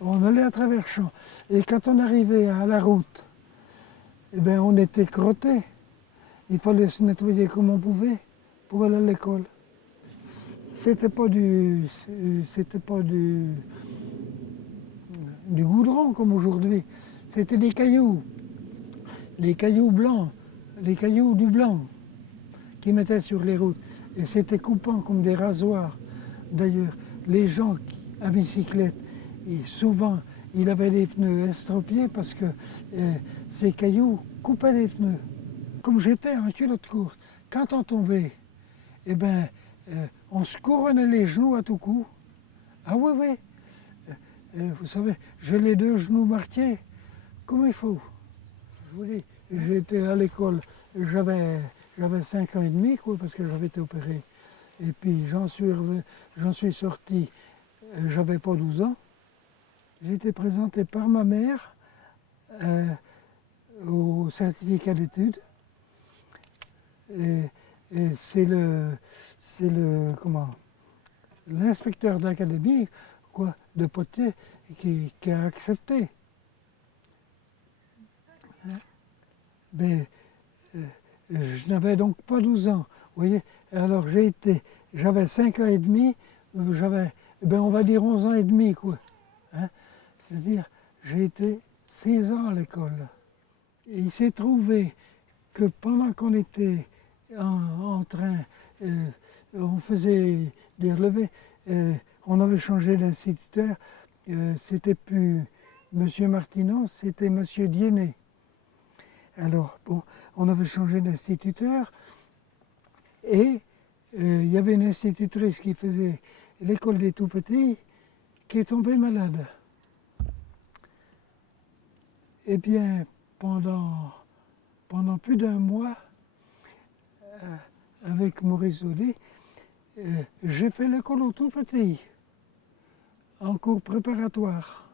On allait à travers champs. Et quand on arrivait à la route, eh ben, on était crottés. Il fallait se nettoyer comme on pouvait pour aller à l'école. C'était pas du goudron comme aujourd'hui. C'était des cailloux. Les cailloux blancs, les cailloux du blanc qui mettaient sur les routes. Et c'était coupant comme des rasoirs. D'ailleurs, les gens à bicyclette, souvent, ils avaient les pneus estropiés parce que ces cailloux coupaient les pneus. Comme j'étais en culotte courte, quand on tombait, eh ben, on se couronnait les genoux à tout coup. Ah oui, oui. Vous savez, j'ai les deux genoux marqués comme il faut. Je vous dis, j'étais à l'école, j'avais 5 ans et demi, quoi, parce que j'avais été opéré. Et puis j'en suis sorti, j'avais pas 12 ans. J'ai été présenté par ma mère au certificat d'études. Et, et l'inspecteur d'académie, quoi, de Poitiers, qui a accepté. Mais je n'avais donc pas 12 ans. Vous voyez, alors j'avais 5 ans et demi, on va dire 11 ans et demi, quoi. Hein? C'est-à-dire, j'ai été 6 ans à l'école. Et il s'est trouvé que pendant qu'on était en train, on faisait des relevés, on avait changé d'instituteur, c'était plus M. Martineau, c'était M. Diennet. Alors, bon, on avait changé d'instituteur et il y avait une institutrice qui faisait l'école des tout-petits qui est tombée malade. Eh bien, pendant plus d'un mois, avec Maurice Zaudet, j'ai fait l'école aux tout-petits, en cours préparatoire.